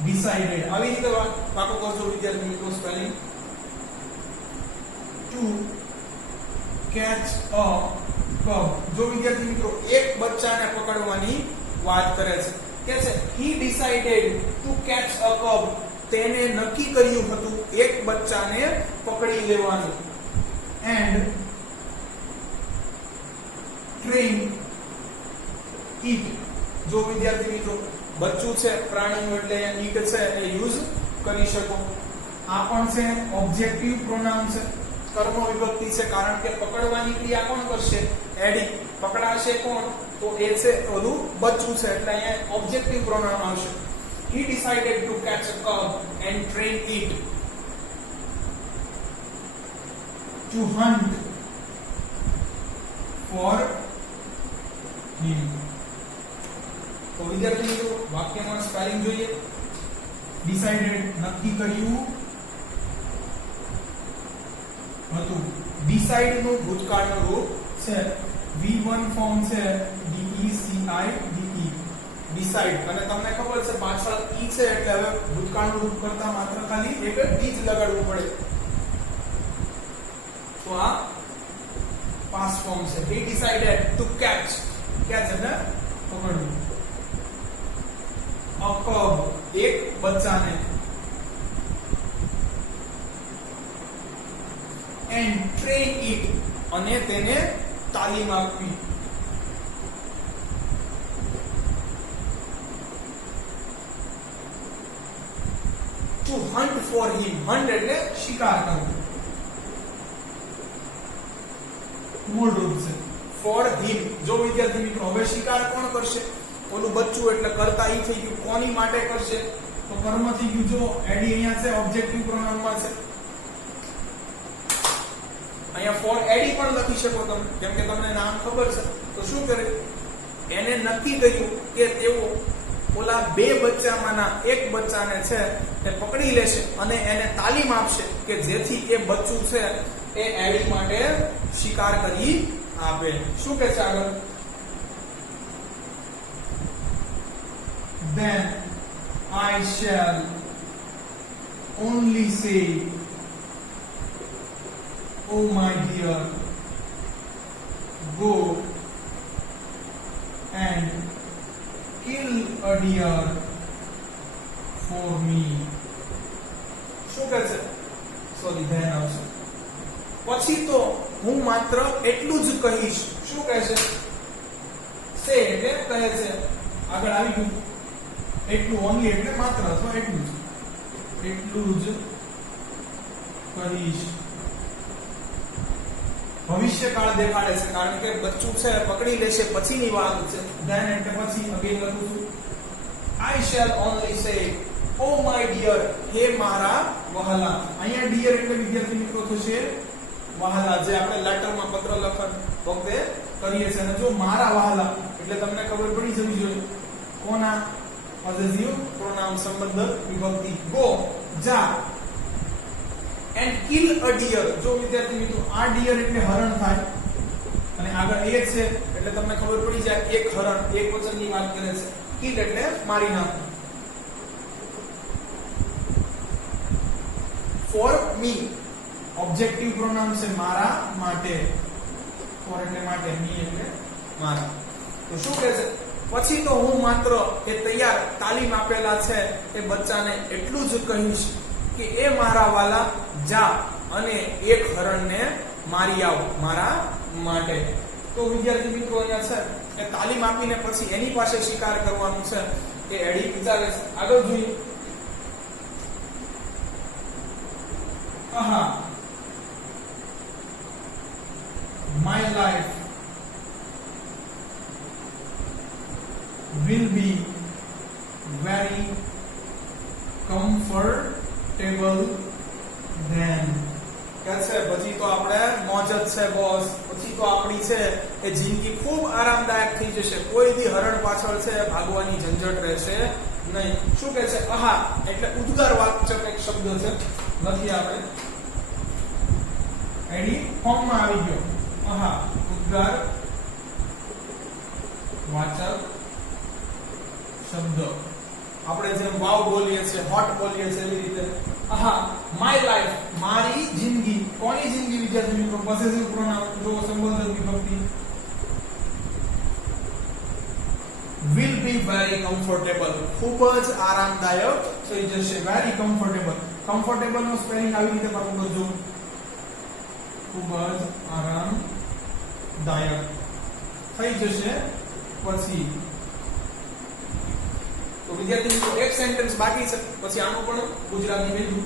decided, આવી રીતે પાકો કરજો વિદ્યાર્થી મિત્રો spelling, to catch a cub. જો વિદ્યાર્થી મિત્રો એક બચ્ચાને પકડવાની વાત કરે છે કે છે he decided to catch a cub, તેને નક્કી કર્યું હતું એક બચ્ચાને પકડી લેવાનું. and train it. જો વિદ્યાર્થી મિત્રો બચ્ચું છે પ્રાણીનું એટલે ઈટ છે એ યુઝ કરી શકો. આ પણ છે ઓબ્જેક્ટિવ પ્રોનાઉન છે, કર્મ વિભક્તિ છે, કારણ કે પકડવાની ક્રિયા કોણ કરશે? એડી. પકડાશે કોણ? તો એ છે ઓલું બચ્ચું છે, એટલે અહીંયા ઓબ્જેક્ટિવ પ્રોનાઉન આવશે. He decided to catch a cub and train it to hunt for him. તો વિદ્યાર્થી મિત્રો વાક્યમાં સ્પેલિંગ જોઈએ. ડિસાઇડેડ નક્કી કર્યું હતું. ડિસાઇડ નું ભૂતકાળનું રૂપ છે V1 ફોર્મ છે DECIDE. ડિસાઇડ. અને તમને ખબર છે પાછળ ઈ છે એટલે હવે ભૂતકાળનું રૂપ કરતા માત્ર ખાલી એક ડી જ લગાડવું પડે. તો આ પાસ્ટ ફોર્મ છે. He decided to catch એટલે પકડવું. A cub એક બચ્ચાને. And train it અને તેને તાલીમ આપવી. To hunt for him. Hunt એટલે શિકાર કરવો. મૂળ રૂપ છે for him. જો વિદ્યાર્થી મિત્રો હવે શિકાર કોણ કરશે? ઓલું બચ્ચું એટલે કરતા ઈ થઈ ગયું. કોની માટે કરશે? તો કર્મ થઈ ગયું. જો એડી અહીંયા છે ઓબ્જેક્ટિવ પ્રોનાઉન માં છે. અહીંયા for એડી પણ લખી શકો તમે, કેમ કે તમને નામ ખબર છે. તો શું કરે? એને નક્કી કર્યું કે તેઓ ઓલા બે બચ્ચામાંના એક બચ્ચાને છે તે પકડી લેશે અને એને તાલીમ આપશે કે જેથી એ બચ્ચું છે એ એડી માટે શિકાર કરી આપે. શું કહે છે આગળ? Then I shall only say, oh my dear, go and kill a deer for me. શું કહે છે? સોરી, ધ્યાન આવશે. પછી તો હું માત્ર એટલું જ કહીશ. શું કહે છે? સે એટલે કહે છે. આગળ આવી ગયું. એટલું ઓનલી એટલે માત્ર અથવા એટલું જ કહીશ. ભવિષ્યકાળ દેખાડે છે, કારણ કે બચ્ચું છે પકડી લેશે પછીની વાત છે. ધેન એટલે પછી. અગેન લખું છું. I shall only say, oh my dear, હે મારા વહાલા. અહીંયા ડિયર એટલે વિદ્યાર્થી મિત્રો થશે વહાલા, જે આપણે લેટરમાં પત્ર લખન વખતે કરીએ છીએ. અને જો મારા વહાલા એટલે તમને ખબર પડી જવી જોઈએ કોના? પોઝેસિવ પ્રોનાઉન સંબંધ વિભક્તિ. ગો જા. and kill a deer. જો વિદ્યાર્થી મિત્રો આ ડિયર એટલે હરણ થાય અને આગળ એ છે એટલે તમને ખબર પડી જાય એક હરણ એક વચનની વાત કરે છે. kill એટલે મારી નાખવું. for me ઓબ્જેક્ટિવ પ્રોનાઉન છે મારા માટે. for એટલે માટે, me એટલે મારા. તો શું કહે છે? પછી તો હું માત્ર એ તૈયાર તાલીમ આપેલા છે એ બચ્ચાને એટલું જ કહીશ કે એ મારા વાલા જા અને એક હરણને મારી આવ મારા માટે. તો વિદ્યાર્થી મિત્રો અહીંયા છે એ તાલીમ આપીને પછી એની પાસે શિકાર કરવાનું છે કે એડી વિચારે છે. આગળ જોઈએ. આહા, my life will be very comfortable then. કે છે પછી તો આપણે મોજ જ છે બોસ. પછી તો આપણી છે એ જિંદગી ખૂબ આરામદાયક થઈ જશે. કોઈ દી હરણ પાછળ છે ભાગવાની ઝંઝટ રહેશે નહીં. શું કહે છે? આહા એટલે ઉદ્ગાર વાચક એક શબ્દ છે. લખીએ આપણે. એડી ફોર્મમાં આવી ગયો. આહા ઉદ્ગાર વાચક શબ્દ. આપણે જેમ વાવ બોલીએ છીએ, હોટ બોલીએ છીએ એવી રીતે. આહા માય લાઈફ મારી જિંદગી. કોની જિંદગી વિદ્યાર્થી મિત્રો? પોસેસિવ પ્રોનાઉન. જો સંબોધક વિભક્તિ. will be very comfortable ખૂબ જ આરામદાયક થઈ જશે. very comfortable. comfortable નો સ્પેલિંગ આવી રીતે પાછું કરજો. ખૂબ જ આરામદાયક થઈ જશે પછી. તો તો વિદ્યાર્થી મિત્રો એક સેન્ટેન્સ બાકી છે, પછી આનું પણ ગુજરાતી બિંદુ.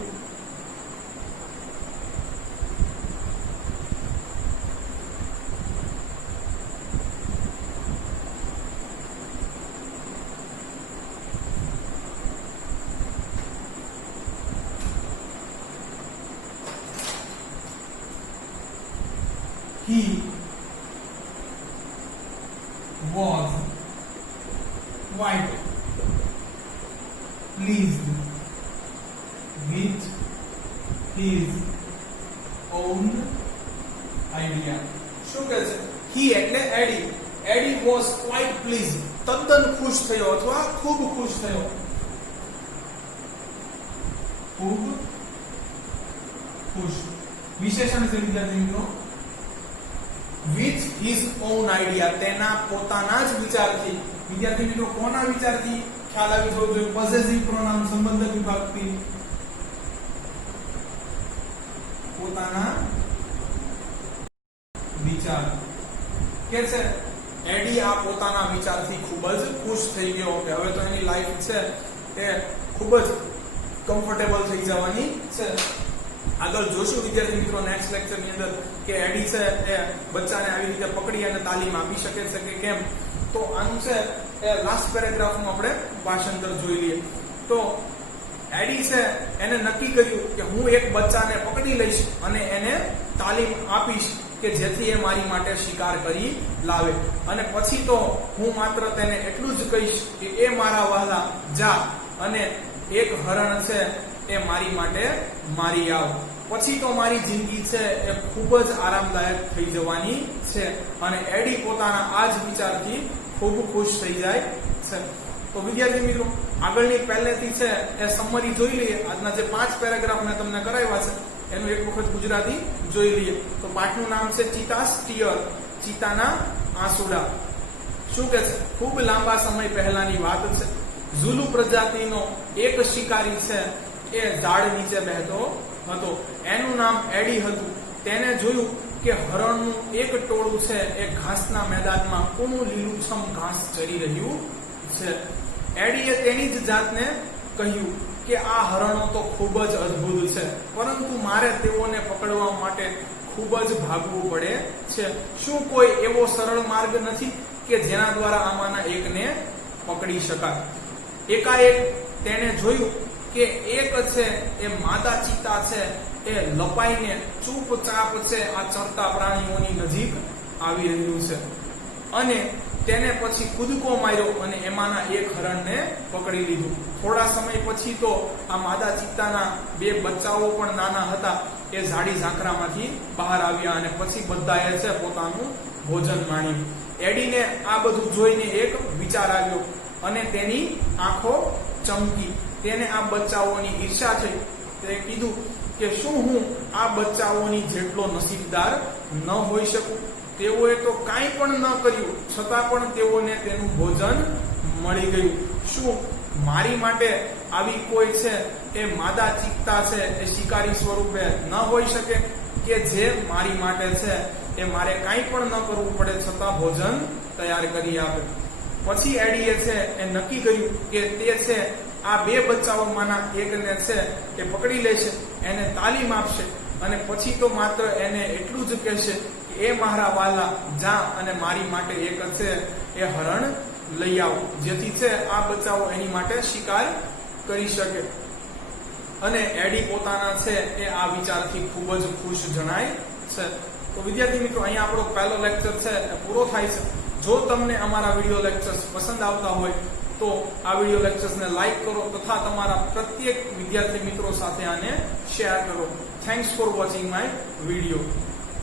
He was quite pleased with his own idea. શું કહે છે? He એટલે એડી. એડી was quite pleased. તદ્દન ખુશ થયો અથવા ખૂબ ખુશ થયો. ખૂબ ખુશ. વિશેષણ છે વિદ્યાર્થી મિત્રો. with his own idea, તેના પોતાના જ વિચારથી. વિદ્યાર્થી મિત્રો કોના વિચારથી? ખ્યાલ આવી જવો જોઈએ. પોઝેસિવ પ્રોનાઉન સંબંધક વિભાગથી. પોતાના વિચાર કે છે એડી આ પોતાના વિચારથી ખૂબ જ ખુશ થઈ ગયો કે હવે તો એની લાઈફ છે એ ખૂબ જ કમ્ફર્ટેબલ થઈ જવાની છે. આગળ જોશું વિદ્યાર્થી મિત્રો નેક્સ્ટ લેક્ચર ની અંદર કે એડી છે એ બચ્ચાને આવી રીતે પકડી અને તાલીમ આપી શકે છે કે કેમ. તો આનું છે એ લાસ્ટ પેરેગ્રાફમાં આપણે ભાષાંતર જોઈ લઈએ. તો એડી છે એને નક્કી કર્યું કે હું એક બચ્ચાને પકડી લઈશ અને એને તાલીમ આપીશ કે જેથી એ મારી માટે શિકાર કરી લાવે, અને પછી તો હું માત્ર તેને એટલું જ કહીશ કે એ મારા વહાલા જા અને એક હરણ છે એ મારી માટે મારી આવ. પછી તો મારી જિંદગી છે એ ખૂબ જ આરામદાયક થઈ જવાની છે. અને એડી પોતાના આ જ વિચારથી ખૂબ ખુશ થઈ જાય છે. તો વિદ્યાર્થી મિત્રો આગળની પહેલેથી છે એ સમરી જોઈ લઈએ. આજના જે 5 પેરેગ્રાફ મેં તમને કરાવ્યા છે એનું એક વખત ગુજરાતી જોઈ લઈએ. તો પાઠનું નામ છે ચિતાસ ટીયર, ચિતાના આંસુડા. શું કે છે? ખૂબ લાંબા સમય પહેલાની વાત છે. ઝુલુ પ્રજાતિનો એક શિકારી છે એ ઝાડ નીચે બેઠો હતો. એનું નામ એડી હતું. તેને જોયું કે હરણનું એક ટોળું છે એ ઘાસના મેદાનમાં કૂણું લીલુંછમ ઘાસ ચરી રહ્યું છે. એડીએ તેની જ જાતને કહ્યું કે આ હરણો તો ખૂબ જ અદ્ભુત છે, પરંતુ મારે તેઓને પકડવા માટે ખૂબ જ ભાગવું પડે છે. શું કોઈ એવો સરળ માર્ગ નથી કે જેના દ્વારા આમાંના એકને પકડી શકાય? એકાએક તેને જોયું કે એક છે એ માદા ચિત્તા છે એ લપાઈને ચૂપચાપ છે આ ચરતા પ્રાણીઓની નજીક આવી રહ્યું છે, અને તેને પછી કૂદકો માર્યો અને એમાંના એક હરણને પકડી લીધું. થોડા સમય પછી તો આ માદા ચિત્તાના 2 બચ્ચાઓ પણ નાના હતા એ ઝાડી ઝાંખરામાંથી બહાર આવ્યા અને પછી બધાએ છે પોતાનું ભોજન માણ્યું. એડીને આ બધું જોઈને એક વિચાર આવ્યો અને તેની આંખો ચમકી. તેને આ બચ્ચાઓની ઈર્ષા થઈ. તે કીધું કે શું હું આ બચ્ચાઓની જેટલો નસીબદાર ન હોઈ શકું? તેઓએ તો કાંઈ પણ ન કર્યું છતાં પણ તેઓને તેનું ભોજન મળી ગયું. શું મારી માટે આવી કોઈ છે એ માદા ચિત્તા છે એ શિકારી સ્વરૂપે ન હોઈ શકે કે જે મારી માટે છે એ મારે કાંઈ પણ ન કરવું પડે છતાં ભોજન તૈયાર કરી આપે? પછી એડીએ છે એ નક્કી કર્યું કે તે છે આ 2 બચ્ચાઓમાંના એકને છે એ પકડી લેશે, એને તાલીમ આપશે અને પછી તો માત્ર એને એટલું જ કહેશે કે એ મારા વાલા જા અને મારી માટે એક છે એ હરણ લઈ આવો, જેથી છે આ બચ્ચાઓ એની માટે શિકાર કરી શકે. અને એડી પોતાના છે એ આ વિચારથી ખૂબ જ ખુશ જણાય છે. તો વિદ્યાર્થી મિત્રો અહીંયા આપણો પહેલો લેક્ચર છે એ પૂરો થાય છે. જો તમને અમારા વિડીયો લેક્ચર્સ પસંદ આવતા હોય તો આ વિડીયો લેક્ચર્સને લાઈક કરો તથા તમારા પ્રત્યેક વિદ્યાર્થી મિત્રો સાથે આને શેર કરો. Thanks for watching my video.